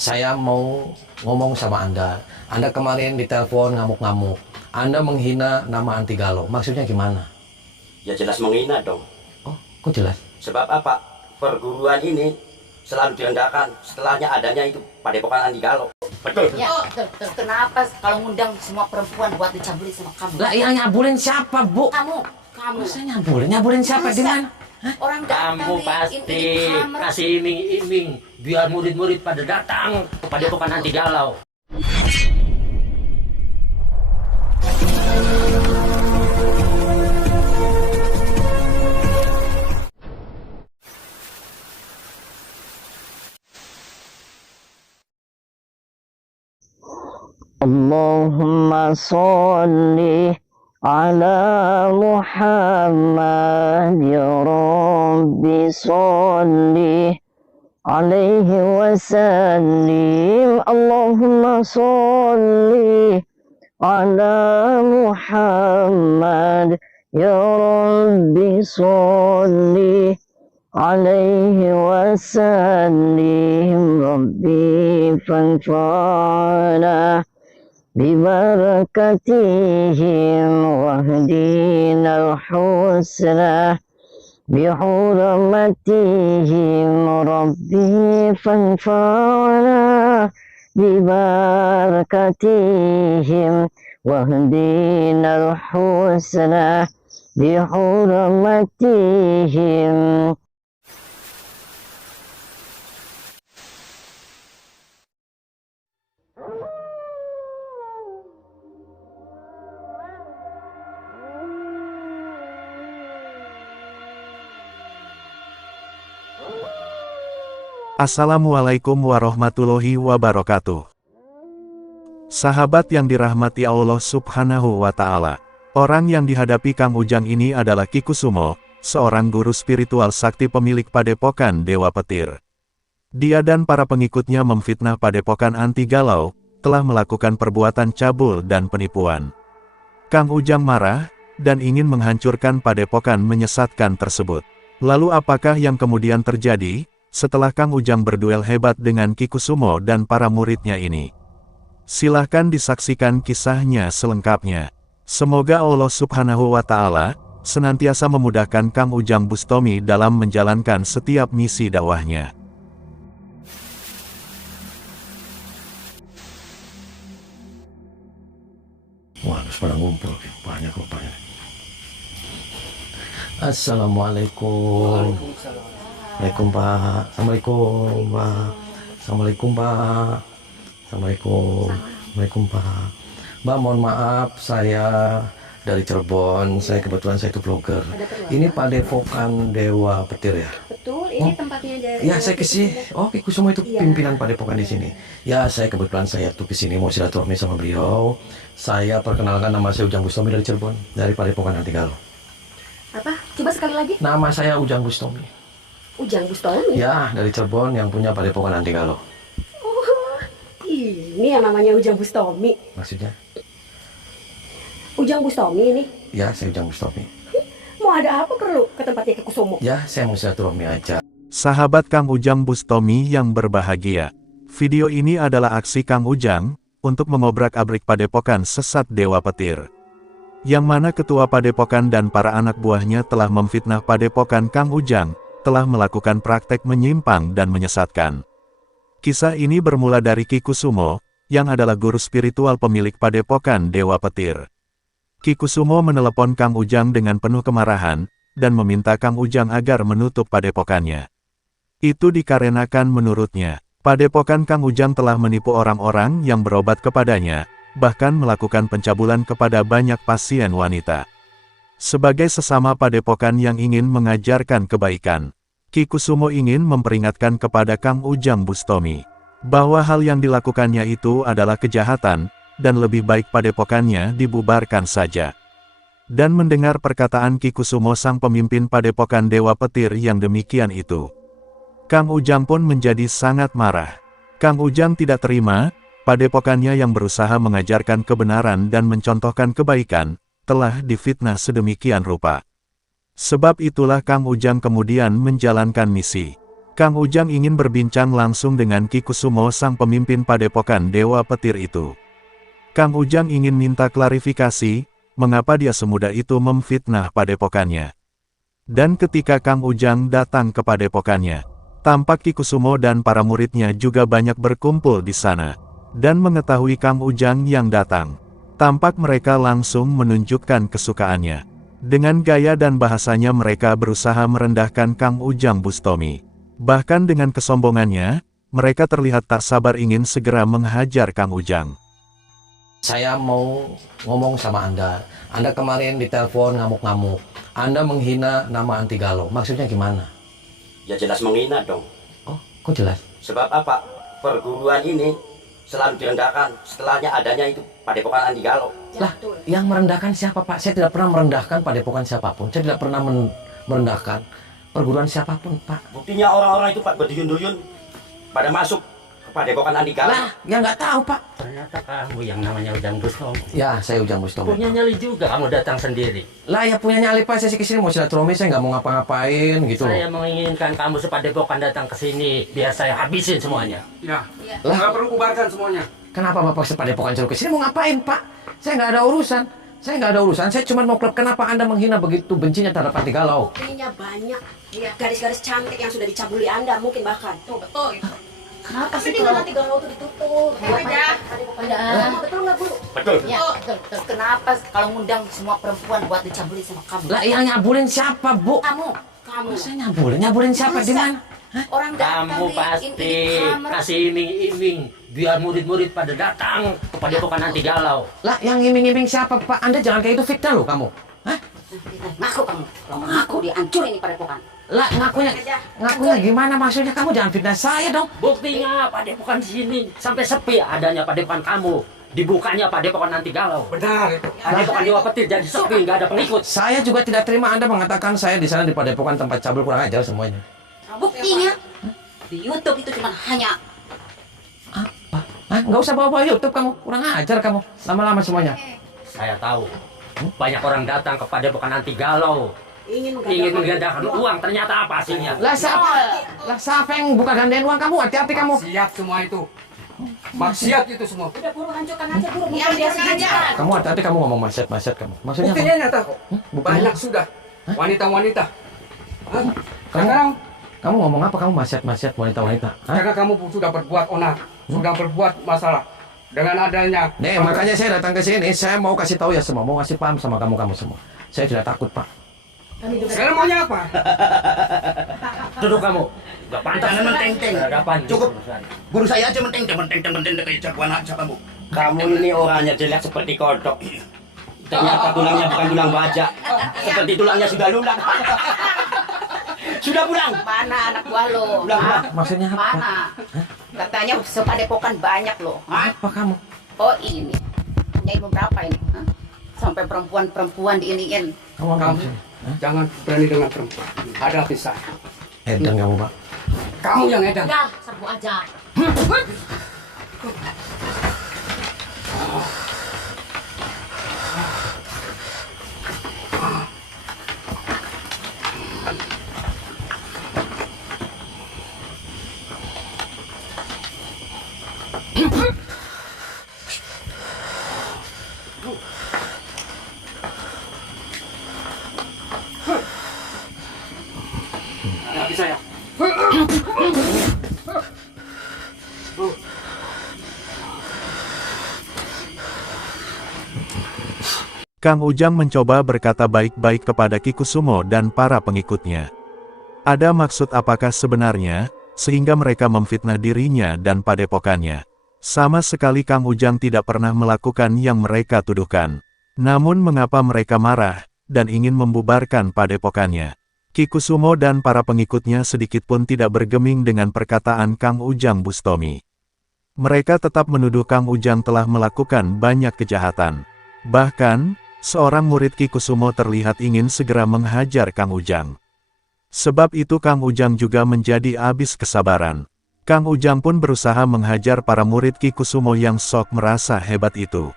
Saya mau ngomong sama Anda. Anda kemarin ditelepon ngamuk-ngamuk. Anda menghina nama Anti Galuh. Maksudnya gimana? Ya jelas menghina dong. Oh, kok jelas? Sebab apa? Perguruan ini selalu direndahkan setelahnya adanya itu Padepokan Anti Galuh. Betul. Ya, betul. Kenapa kalau ngundang semua perempuan buat dicabulin sama kamu? Lah, yang nyabulin siapa, Bu? Kamu. Masa nyabulin? Nyabulin siapa? Di mana? Orang datang Kamu pasti kamar. kasih iming-iming biar murid-murid pada datang ke Padepokan Anti Galuh. Allahumma sholli ala Muhammad ya Rabbi sholli alaihi wasallim. Allahumma sholli ala Muhammad ya Rabbi sholli alaihi wasallim. Rabbi fanfa'na ببركتهم واهدنا الحسنى بحرمتهم ربي فانفعنا ببركتهم واهدنا الحسنى بحرمتهم. Assalamualaikum warahmatullahi wabarakatuh. Sahabat yang dirahmati Allah Subhanahu wa Ta'ala, orang yang dihadapi Kang Ujang ini adalah Ki Kusumo, seorang guru spiritual sakti pemilik Padepokan Dewa Petir. Dia dan para pengikutnya memfitnah Padepokan Anti Galuh, telah melakukan perbuatan cabul dan penipuan. Kang Ujang marah dan ingin menghancurkan Padepokan menyesatkan tersebut. Lalu apakah yang kemudian terjadi setelah Kang Ujang berduel hebat dengan Ki Kusumo dan para muridnya ini? Silahkan disaksikan kisahnya selengkapnya. Semoga Allah Subhanahu wa Ta'ala senantiasa memudahkan Kang Ujang Bustomi dalam menjalankan setiap misi dakwahnya. Wah, harus pada ngumpul. Banyak kok, banyak. Assalamualaikum. Assalamualaikum Pak. Assalamualaikum Pak. Assalamualaikum Pak. Assalamualaikum. Assalamualaikum Pak. Mbak, mohon maaf, saya dari Cirebon. Kebetulan saya itu blogger. Ini Padepokan Dewa Petir ya? Betul, ini tempatnya dari. Ya, saya kesini. Oh, Ki Kusumo itu pimpinan Padepokan di sini. Ya, kebetulan saya tuh kesini mau silaturahmi sama beliau. Saya perkenalkan, nama saya Ujang Bustomi dari Cirebon, dari Padepokan Anti Galuh. Apa? Coba sekali lagi. Nama saya Ujang Bustomi. Ujang Bustomi. Ya, dari Cirebon yang punya Padepokan Anti Galuh. Oh, ini yang namanya Ujang Bustomi. Maksudnya? Ujang Bustomi ini. Ya, saya Ujang Bustomi. Mau ada apa perlu ke tempatnya Ki Kusumo? Ya, saya mau silaturahmi aja. Sahabat Kang Ujang Bustomi yang berbahagia, video ini adalah aksi Kang Ujang untuk mengobrak-abrik Padepokan sesat Dewa Petir, yang mana ketua Padepokan dan para anak buahnya telah memfitnah Padepokan Kang Ujang, telah melakukan praktek menyimpang dan menyesatkan. Kisah ini bermula dari Ki Kusumo, yang adalah guru spiritual pemilik Padepokan Dewa Petir. Ki Kusumo menelepon Kang Ujang dengan penuh kemarahan, dan meminta Kang Ujang agar menutup padepokannya. Itu dikarenakan menurutnya, Padepokan Kang Ujang telah menipu orang-orang yang berobat kepadanya, bahkan melakukan pencabulan kepada banyak pasien wanita. Sebagai sesama Padepokan yang ingin mengajarkan kebaikan, Ki Kusumo ingin memperingatkan kepada Kang Ujang Bustomi, bahwa hal yang dilakukannya itu adalah kejahatan, dan lebih baik Padepokannya dibubarkan saja. Dan mendengar perkataan Ki Kusumo sang pemimpin Padepokan Dewa Petir yang demikian itu, Kang Ujang pun menjadi sangat marah. Kang Ujang tidak terima, Padepokannya yang berusaha mengajarkan kebenaran dan mencontohkan kebaikan, telah difitnah sedemikian rupa. Sebab itulah Kang Ujang kemudian menjalankan misi. Kang Ujang ingin berbincang langsung dengan Ki Kusumo sang pemimpin padepokan Dewa Petir itu. Kang Ujang ingin minta klarifikasi, mengapa dia semudah itu memfitnah padepokannya. Dan ketika Kang Ujang datang ke padepokannya, tampak Ki Kusumo dan para muridnya juga banyak berkumpul di sana. Dan mengetahui Kang Ujang yang datang, tampak mereka langsung menunjukkan kesukaannya. Dengan gaya dan bahasanya mereka berusaha merendahkan Kang Ujang Bustomi. Bahkan dengan kesombongannya, mereka terlihat tak sabar ingin segera menghajar Kang Ujang. Saya mau ngomong sama Anda. Anda kemarin ditelepon ngamuk-ngamuk. Anda menghina nama anti galau. Maksudnya gimana? Ya jelas menghina dong. Oh, kok jelas? Sebab apa? Perguruan ini selalu direndahkan. Setelahnya adanya itu padepokan anti galau. Lah, yang merendahkan siapa, Pak? Saya tidak pernah merendahkan padepokan siapapun. Saya tidak pernah merendahkan perguruan siapapun, Pak. Buktinya orang-orang itu Pak berduyun-duyun pada masuk ke padepokan anti galau. Lah, ya nggak tahu, Pak. Ternyata kamu yang namanya Ujang Bustomi. Ya, saya Ujang Bustomi. Punya nyali juga kamu datang sendiri. Lah, ya punya nyali, Pak. Saya kesini mau silaturahmi, saya nggak mau ngapa-ngapain gitu loh. Saya menginginkan kamu sepadepokan datang ke sini biar saya habisin semuanya. Ya, Lah, nggak perlu bubarkan semuanya. kenapa Bapak sepadepokan suruh kesini? Mau ngapain, Pak? Saya nggak ada urusan. Saya nggak ada urusan. Saya cuma mau klub. Kenapa Anda menghina begitu bencinya terhadap anti galau? Buktinya banyak. Ya, garis-garis cantik yang sudah dicabuli Anda mungkin bahkan. Tuh, betul itu. Kenapa sih Tapi kalau nanti galau itu ditutup. Betul nggak, Bu? Betul. ya, betul. Kenapa kalau ngundang semua perempuan buat dicabuli sama kamu? Lah, yang nyabulin siapa, Bu? Kamu. Saya nyabulin? Nyabulin siapa? Di mana? Orang datang Kamu di pasti kamar. kasih iming-iming biar murid-murid pada datang ke padepokan anti galau. Lah, yang iming-iming siapa, Pak? Anda jangan kayak itu, fitnah loh kamu. Hah? Ngaku kamu. Kalau ngaku dihancurin ini padepokan. Lah, ngakunya gimana maksudnya? Kamu jangan fitnah saya dong. Buktinya padepokan sini sampai sepi adanya padepokan kamu. Dibukanya padepokan anti galau. Benar itu. Padepokan Dewa Petir jadi sepi, nggak ada pengikut. Saya juga tidak terima Anda mengatakan saya di sana di padepokan tempat cabul, kurang ajar semuanya. Buktinya di YouTube itu cuma hanya Apa? Hah? Nggak usah bawa-bawa YouTube kamu. Kurang ajar kamu. Lama-lama semuanya. Saya tahu. Banyak orang datang ke padepokan anti galau. ingin Ingin menggandakan uang, ternyata apa hasilnya? Lah siapa yang buka gandain uang kamu? Hati-hati kamu. Siap semua itu. Maksiat itu semua. Udah buru hancurkan aja buru. Bukan dia sengaja. Kamu hati-hati kamu ngomong maset-maset kamu. Maksudnya Buktinya apa? nyata kok. Buktinya? Banyak sudah. Wanita-wanita. Hah? Kamu- Sekarang, Kamu ngomong apa? Kamu maset-maset wanita-wanita. Hah? karena kamu sudah berbuat onar. Sudah berbuat masalah. Dengan adanya. Nih, makanya saya datang ke sini. Saya mau kasih tahu ya semua. Mau kasih paham sama kamu semua. Saya tidak takut, Pak. Sekarang maunya apa? Duduk kamu. Gak pantas. Jangan menteng-teng. Berhadapan. Cukup. Guru saya aja menteng kayak jagoan aja kamu. Kamu ini orangnya jelek seperti kodok. Ternyata tulangnya bukan tulang baja. Seperti tulangnya sudah lunak. Sudah pulang. Mana anak buah lo? Pulang. Hah? Maksudnya apa? Mana? Katanya sepadepokan banyak loh. Hah? Apa kamu? Oh ini. Punya ilmu berapa ini? Hah? Sampai perempuan-perempuan diiniin. Kamu apa Kamu maksudnya? Hah? jangan berani dengan perempuan. Hadapi saya. Edan kamu, Pak. Kamu yang edan. Udah, serbu aja. Hadapi saya. Kang Ujang mencoba berkata baik-baik kepada Ki Kusumo dan para pengikutnya. Ada maksud apakah sebenarnya, sehingga mereka memfitnah dirinya dan padepokannya. Sama sekali Kang Ujang tidak pernah melakukan yang mereka tuduhkan. Namun mengapa mereka marah, dan ingin membubarkan padepokannya? Ki Kusumo dan para pengikutnya sedikitpun tidak bergeming dengan perkataan Kang Ujang Bustomi. Mereka tetap menuduh Kang Ujang telah melakukan banyak kejahatan. Bahkan, seorang murid Ki Kusumo terlihat ingin segera menghajar Kang Ujang. Sebab itu Kang Ujang juga menjadi habis kesabaran. Kang Ujang pun berusaha menghajar para murid Ki Kusumo yang sok merasa hebat itu.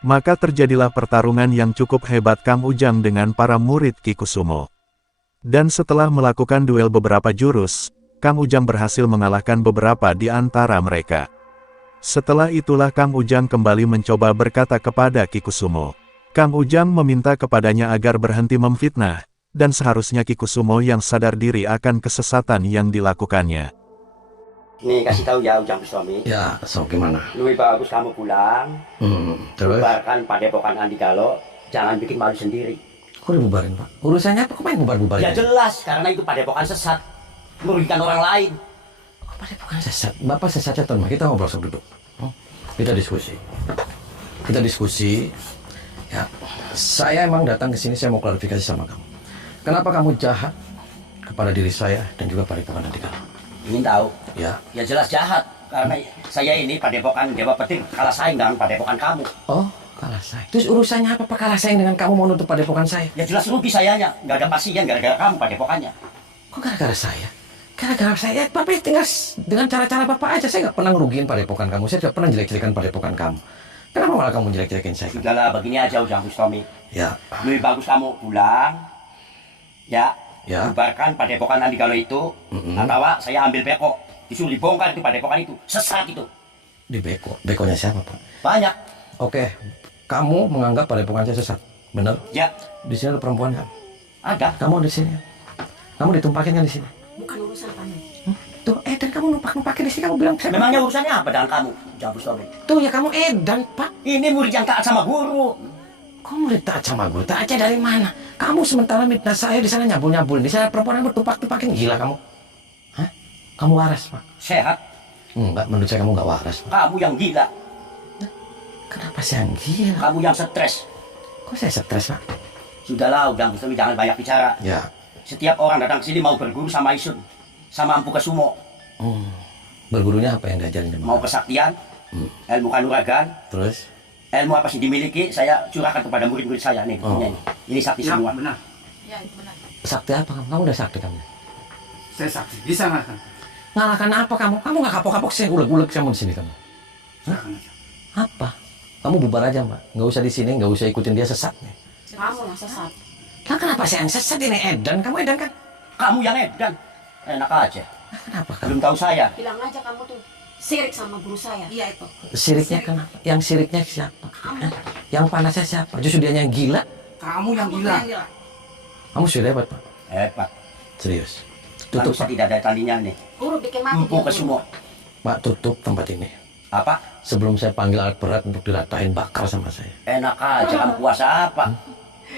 Maka terjadilah pertarungan yang cukup hebat Kang Ujang dengan para murid Ki Kusumo. Dan setelah melakukan duel beberapa jurus, Kang Ujang berhasil mengalahkan beberapa di antara mereka. Setelah itulah Kang Ujang kembali mencoba berkata kepada Ki Kusumo. Kang Ujang meminta kepadanya agar berhenti memfitnah, dan seharusnya Ki Kusumo yang sadar diri akan kesesatan yang dilakukannya. Nih kasih tahu ya Ujang Bustomi. Ya, so gimana? Lebih bagus kamu pulang. Terus? Bubarkan padepokan Andi Galo. Jangan bikin malu sendiri. Kok dibubarin, Pak? Urusannya apa? Kok main bubar-bubarin? Ya jelas, karena itu padepokan sesat. Merugikan orang lain. Kok padepokan sesat? Bapak sesat ya, Ton. Kita ngobrol duduk. Kita diskusi. Kita diskusi. Ya, saya emang datang ke sini, saya mau klarifikasi sama kamu. Kenapa kamu jahat kepada diri saya dan juga padepokan Andi Galo? Ingin tahu? Ya. Ya jelas jahat. Karena saya ini padepokan Dewa Petir kalah saing dengan padepokan kamu. Oh, kalah saing. Terus urusannya apa kalah saing dengan kamu mau nutup padepokan saya? Ya jelas rugi sayanya. Nggak ada pasien gara-gara kamu padepokannya. Kok gara-gara saya? Gara-gara saya, Bapak tinggal dengan cara-cara Bapak aja. Saya nggak pernah ngerugiin padepokan kamu. Saya tidak pernah jelek-jelekan padepokan kamu. Kenapa malah kamu jelek-jelekin saya? Sudahlah, begini aja Ujang Bustomi. Ya. Lebih bagus kamu pulang. Ya. Ya. Bubarkan padepokan Andi Galo itu. Atau saya ambil beko. Disuruh dibongkar itu padepokan itu. Sesat itu. Di beko. Bekonya siapa, Pak? Banyak. Oke. Kamu menganggap padepokan saya sesat. Benar? Ya. Di sini ada perempuan kan? Ada. Kamu di sini. Kamu ditumpakin kan di sini? Bukan urusan kamu. Tuh, dan kamu numpak-numpakin di sini. Kamu bilang saya. Memangnya urusannya apa dengan kamu, Ujang Bustomi? Tuh ya kamu edan, Pak. Ini murid yang taat sama guru. Kok murid taat sama guru? Taatnya dari mana? Kamu sementara mitnah saya di sana nyabul-nyabulin. Di sana perempuan yang bertumpak-tumpakin. Gila kamu. Hah? Kamu waras, Pak? Sehat. Enggak, menurut saya kamu nggak waras, Pak. Kamu yang gila. Kenapa saya yang gila? Kamu yang stres. Kok saya stres, Pak? Sudahlah, Ujang Bustomi, jangan banyak bicara. Ya. Setiap orang datang ke sini mau berguru sama Isun, sama Ampu Kesumo. Bergurunya apa yang diajarin sama Mau kesaktian, ilmu kanuragan, terus? ilmu apa sih dimiliki, saya curahkan kepada murid-murid saya nih. Buktinya ini. Ini sakti Ya, semua. benar. Ya, itu benar. Sakti apa kamu? Kamu udah sakti kamu? Saya sakti. Bisa nggak kan? Ngalahkan apa kamu? Kamu nggak kapok-kapok saya uleg-uleg kamu di sini kamu. Silakan aja. Apa? Kamu bubar aja, Mbak. Nggak usah di sini, nggak usah ikutin dia sesatnya. Kamu yang sesat. Lah kenapa saya yang sesat ini edan? Kamu edan kan? Kamu yang edan. Enak aja. Lah, kenapa kamu? Belum tahu saya. Bilang aja kamu tuh sirik sama guru saya. Iya itu. Siriknya kenapa? Yang siriknya siapa? Hah? Yang panasnya siapa? Justru dia yang gila. Kamu yang gila. Kamu sudah hebat, Pak. Hebat. Serius. Tutup, Manusia Pak. tidak ada tandingan nih. Guru bikin mati Ampu dia. Kesumo. Pak, tutup tempat ini. Apa? Sebelum saya panggil alat berat untuk diratain bakar sama saya. Enak aja, kamu puasa apa?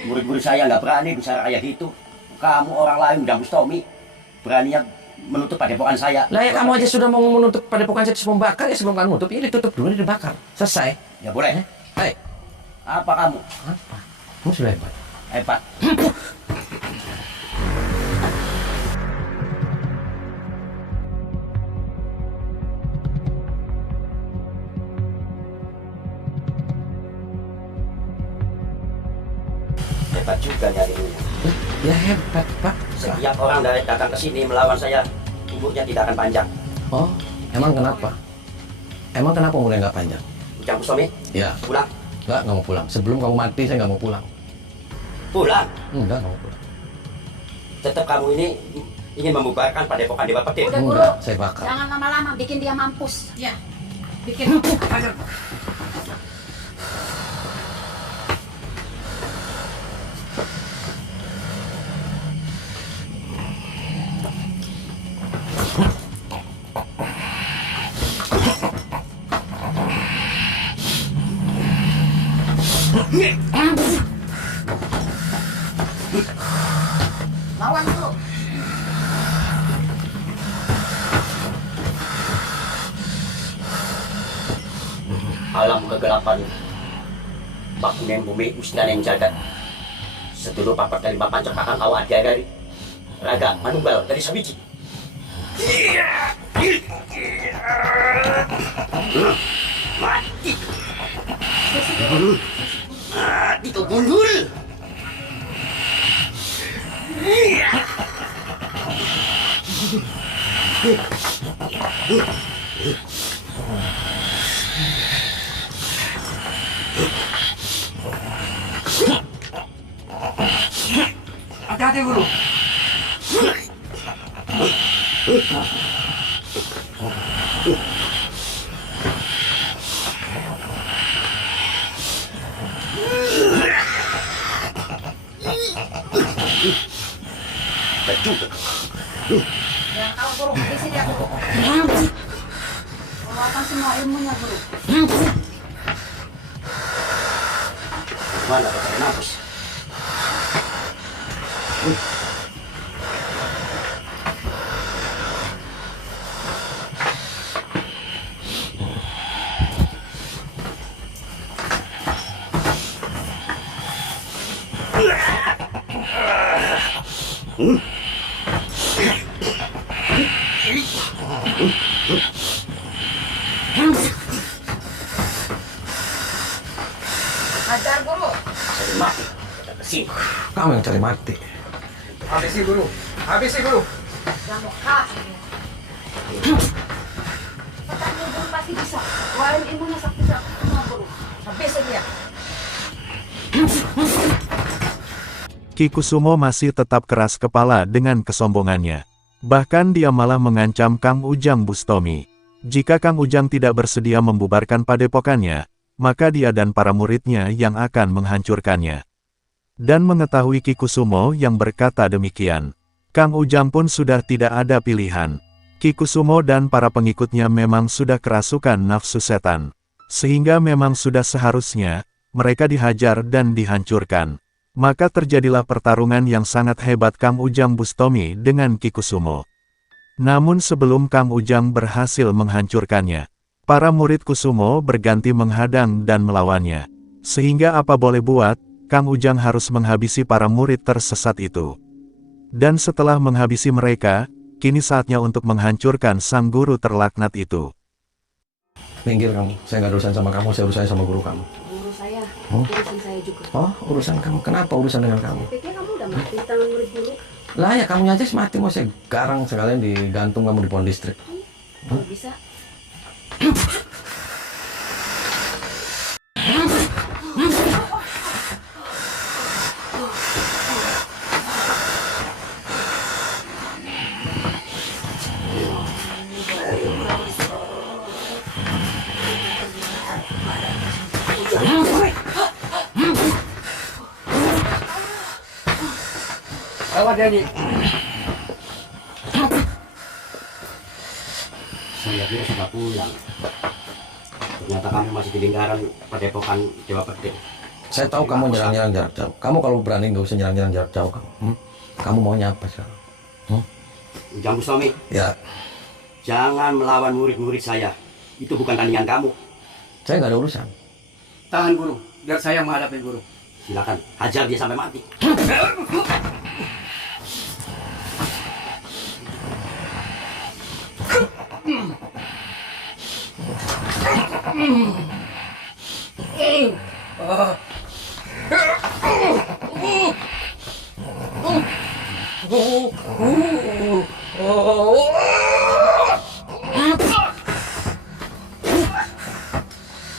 Murid-murid saya nggak berani bicara kayak gitu. Kamu orang lain udah Bustomi. Beraninya menutup padepokan saya. Lah ya kamu aja sudah mau menutup padepokan saya terus membakar ya sebelum kamu nutup ini ditutup dulu ini dibakar. Selesai. Ya boleh. Hai. Apa kamu? Apa? Kamu sudah hebat. Hebat. Hebat juga nyarinya. Ya hebat, Pak. Setiap orang dari datang ke sini melawan saya, umurnya tidak akan panjang. Oh, emang kenapa? Emang kenapa umurnya nggak panjang? Ujang Bustomi, Ya, pulang. nggak mau pulang. Sebelum kamu mati saya nggak mau pulang. Pulang. Nggak mau pulang. Tetap kamu ini ingin membubarkan padepokan Dewa Petir. Udah guru. Enggak, saya bakar. Jangan lama-lama bikin dia mampus. Ya. Bikin Ajar. lawan dulu. Alam kegelapan, bakunen bumi ustian yang jagat. Sedulu papat dari papan cekakan awak dari raga manunggal dari sabiji. Mati. Mati kau gundul. Hati-hati guru. Ya, kalau guru, di sini ya guru. Keluarkan semua ilmunya guru. Mana pakai nafas? Ajar guru. Mati. Sini. Kamu yang cari mati. Habisi guru. Habisi guru. Yang mau kasih. Katanya guru pasti bisa. Keluarin ilmunya sakti semua guru. Habisin dia. Ki Kusumo masih tetap keras kepala dengan kesombongannya. Bahkan dia malah mengancam Kang Ujang Bustomi. Jika Kang Ujang tidak bersedia membubarkan padepokannya, maka dia dan para muridnya yang akan menghancurkannya. Dan mengetahui Ki Kusumo yang berkata demikian, Kang Ujang pun sudah tidak ada pilihan. Ki Kusumo dan para pengikutnya memang sudah kerasukan nafsu setan. Sehingga memang sudah seharusnya, mereka dihajar dan dihancurkan. Maka terjadilah pertarungan yang sangat hebat Kang Ujang Bustomi dengan Ki Kusumo. Namun sebelum Kang Ujang berhasil menghancurkannya, para murid Kusumo berganti menghadang dan melawannya. Sehingga apa boleh buat, Kang Ujang harus menghabisi para murid tersesat itu. Dan setelah menghabisi mereka, kini saatnya untuk menghancurkan sang guru terlaknat itu. Minggir kamu, saya nggak urusan sama kamu, saya urusan sama guru kamu. Guru saya, Hmm? urusan saya juga. Oh, urusan kamu. Kenapa urusan dengan kamu? Pikir kamu udah mati di tangan murid guru? Lah ya kamu aja mati, mau saya garang sekalian digantung kamu di pohon listrik. Kalau bisa. Lewat dia nih. Saya kira sudah pulang. Ternyata kamu masih di lingkaran padepokan Dewa Petir. Saya tahu kamu nyerang-nyerang jarak jauh. Kamu kalau berani nggak usah nyerang-nyerang jarak jauh kamu. Kamu maunya apa sekarang? Ujang Bustomi, Ya, jangan melawan murid-murid saya. Itu bukan tandingan kamu. saya nggak ada urusan. Tahan guru. Biar saya menghadapi guru. Silakan, hajar dia sampai mati.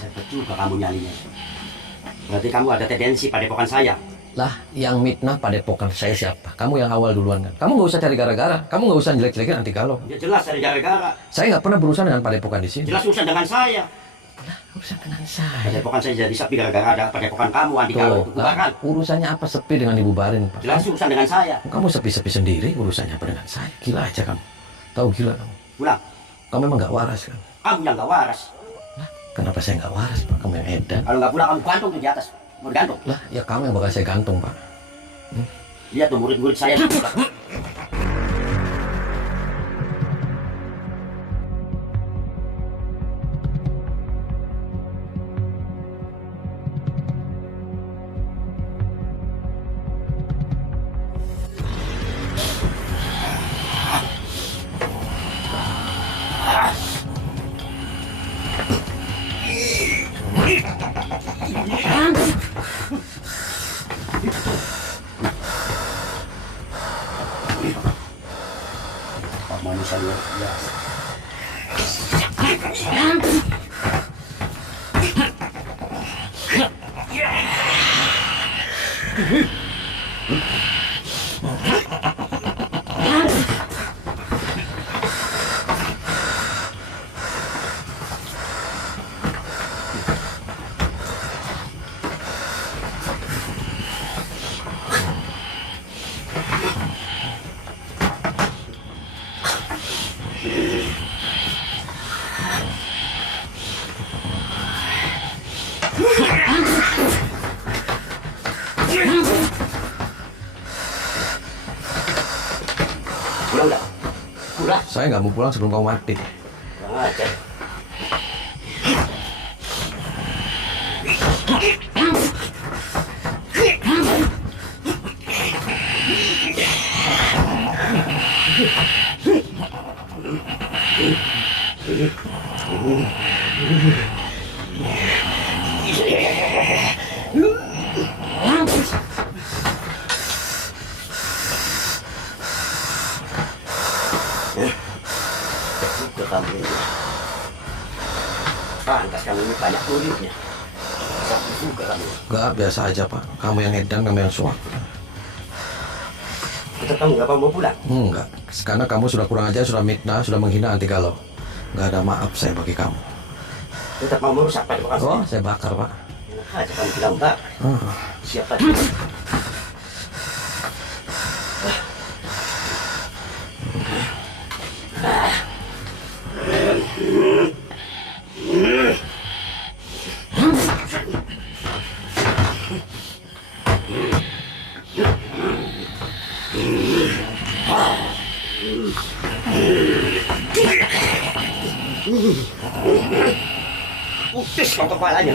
Hebat juga kamu nyalinya. Berarti kamu ada tendensi padepokan saya. Lah, yang mitnah padepokan saya siapa? Kamu yang awal duluan kan? Kamu nggak usah cari gara-gara. Kamu nggak usah jelek-jelekin anti galau. Ya jelas ada gara-gara. Saya nggak pernah berurusan dengan padepokan di sini. Jelas urusan dengan saya. Urusan dengan saya. Padepokan saya jadi sepi gara-gara ada padepokan kamu anti galau. Tuh, lah, urusannya apa sepi dengan dibubarin, Pak? Jelas urusan dengan saya. Kamu sepi-sepi sendiri, urusannya apa dengan saya? Gila aja kamu. Tahu gila kamu. Pulang. Kamu memang nggak waras kan? Kamu yang gak waras. Kenapa saya nggak waras, Pak? Kamu yang edan. Kalau nggak pulang kamu gantung tuh di atas. Mau digantung. Lah, ya kamu yang bakal saya gantung, Pak. Lihat tuh murid-murid saya. Manusia luar biasa. Saya nggak mau pulang sebelum kamu mati. Ajar. Itu kamu ini. Pantas kamu ini banyak muridnya. Sakit juga kamu. Nggak, biasa aja Pak. Kamu yang edan, kamu yang suap. Tetap kamu nggak mau pulang? Enggak, karena kamu sudah kurang ajar, sudah mitnah, sudah menghina anti galau. Nggak ada maaf saya bagi kamu. Tetap mau merusak padepokan Oh, saya? saya bakar Pak. Enak aja kamu bilang Mbak. Siapa? Putus kau kepalanya.